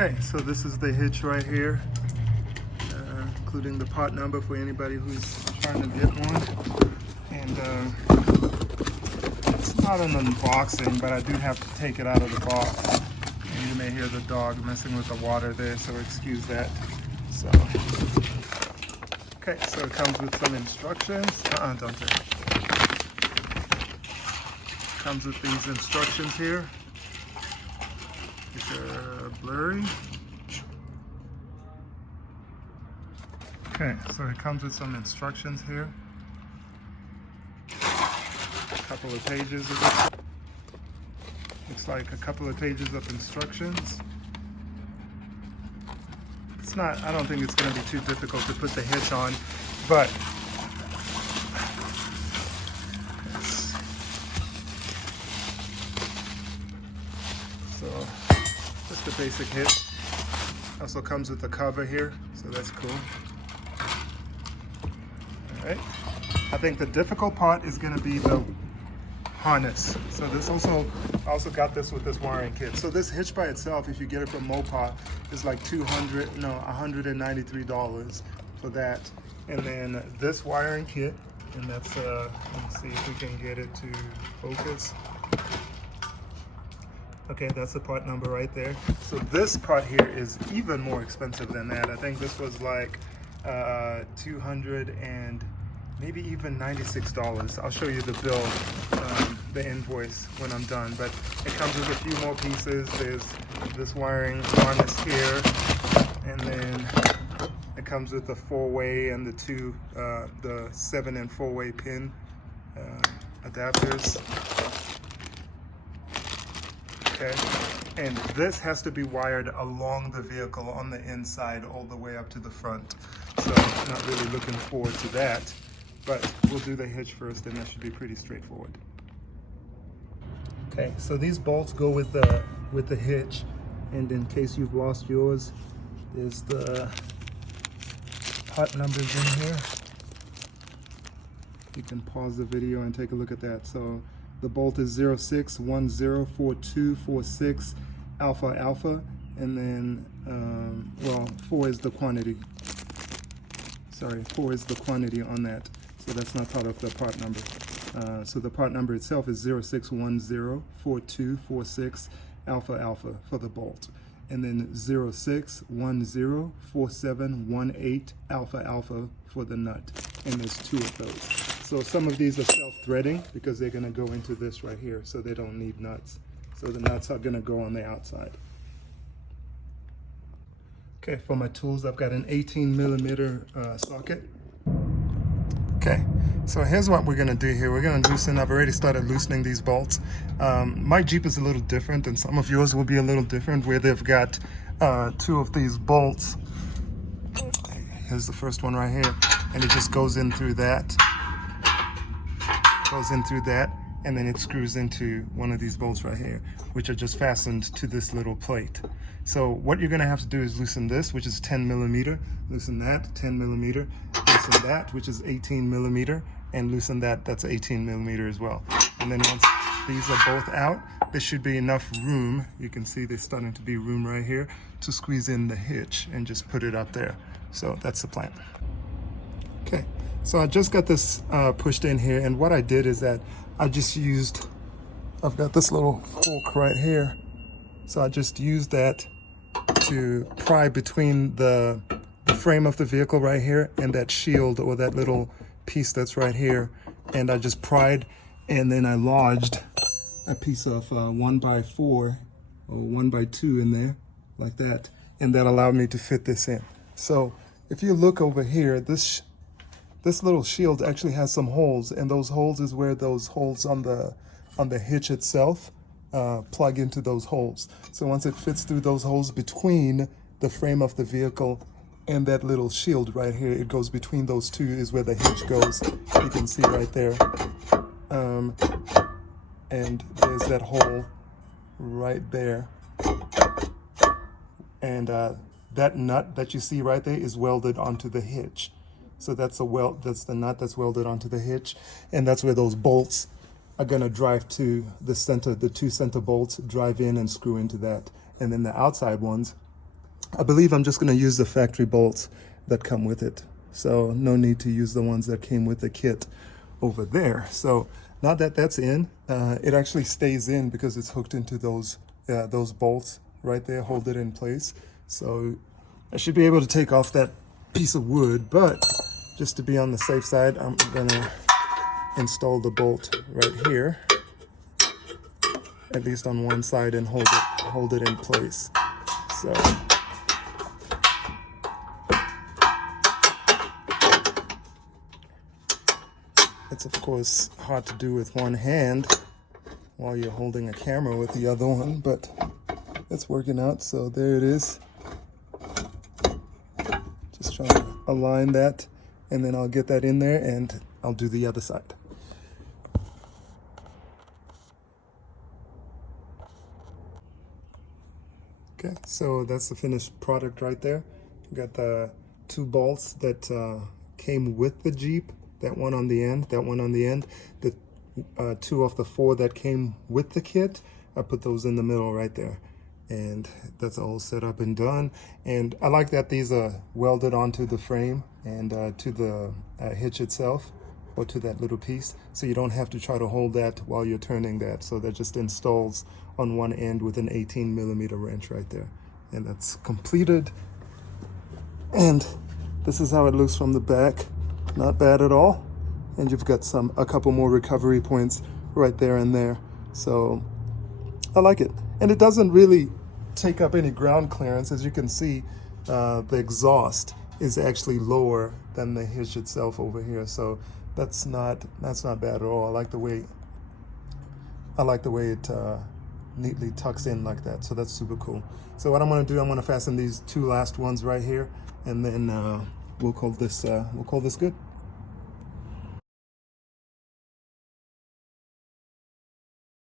Okay, so this is the hitch right here, including the part number for anybody who's trying to get one. And it's not an unboxing, but I do have to take it out of the box. And you may hear the dog messing with the water there, so excuse that. So, okay, so it comes with some instructions. Don't do it. Comes with these instructions here, which are blurry. Okay, so it comes with some instructions here. A couple of pages of it. Looks like a couple of pages of instructions. It's not, I don't think it's going to be too difficult to put the hitch on, but so just the basic hitch. Also comes with the cover here, so that's cool. All right. I think the difficult part is going to be the harness. So this also got this with this wiring kit. So this hitch by itself, if you get it from Mopar, is like $193 for that. And then this wiring kit, and that's let's see if we can get it to focus. Okay, that's the part number right there. So this part here is even more expensive than that. I think this was like $200 and maybe even $96. I'll show you the bill, the invoice when I'm done, but it comes with a few more pieces. There's this wiring harness here, and then it comes with the 4-way and the 7 and 4-way pin adapters. Okay, and this has to be wired along the vehicle on the inside all the way up to the front. So I'm not really looking forward to that. But we'll do the hitch first, and that should be pretty straightforward. Okay, so these bolts go with the hitch, and in case you've lost yours, there's the part numbers in here. You can pause the video and take a look at that. So the bolt is 06104246 alpha alpha, and then well, 4 is the quantity. Sorry, 4 is the quantity on that. So that's not part of the part number. So the part number itself is 06104246 alpha alpha for the bolt. And then 06104718 alpha alpha for the nut. And there's 2 of those. So some of these are self-threading because they're gonna go into this right here, so they don't need nuts. So the nuts are gonna go on the outside. Okay, for my tools, I've got an 18mm socket. Okay, so here's what we're gonna do here. We're gonna loosen, I've already started loosening these bolts. My Jeep is a little different, and some of yours will be a little different, where they've got 2 of these bolts. Here's the first one right here, and it just goes in through that. And then it screws into one of these bolts right here, which are just fastened to this little plate. So what you're gonna have to do is loosen this, which is 10mm, loosen that, 10mm, loosen that, which is 18mm, and loosen that, that's 18mm as well. And then once these are both out, there should be enough room, you can see there's starting to be room right here, to squeeze in the hitch and just put it up there. So that's the plan. Okay, so I just got this pushed in here, and what I did is that I've got this little fork right here. So I just used that to pry between the frame of the vehicle right here and that shield, or that little piece that's right here. And I just pried, and then I lodged a piece of 1x4 or 1x2 in there like that. And that allowed me to fit this in. So if you look over here, this little shield actually has some holes, and those holes is where those holes on the hitch itself plug into those holes. So once it fits through those holes between the frame of the vehicle and that little shield right here, it goes between those 2 is where the hitch goes. You can see right there. And there's that hole right there. And that nut that you see right there is welded onto the hitch. So that's the nut that's welded onto the hitch, and that's where those bolts are gonna drive to the center. The 2 center bolts drive in and screw into that, and then the outside ones I believe I'm just going to use the factory bolts that come with it. So no need to use the ones that came with the kit over there. So now that that's in, it actually stays in because it's hooked into those bolts right there, hold it in place. So I should be able to take off that piece of wood, but just to be on the safe side, I'm gonna install the bolt right here, at least on one side, and hold it in place. So it's of course hard to do with one hand while you're holding a camera with the other one, but it's working out. So there it is. Just trying to align that, and then I'll get that in there and I'll do the other side. Okay, so that's the finished product right there. We got the 2 bolts that came with the Jeep, that one on the end, the 2 of the 4 that came with the kit. I put those in the middle right there, and that's all set up and done. And I like that these are welded onto the frame and to the hitch itself, or to that little piece, so you don't have to try to hold that while you're turning that. So that just installs on one end with an 18mm wrench right there, and that's completed. And this is how it looks from the back. Not bad at all. And you've got a couple more recovery points right there and there. So I like it, and it doesn't really take up any ground clearance. As you can see, the exhaust is actually lower than the hitch itself over here. So that's not bad at all. I like the way it neatly tucks in like that. So that's super cool. So what I'm going to do, I'm going to fasten these 2 last ones right here, and then we'll call this good.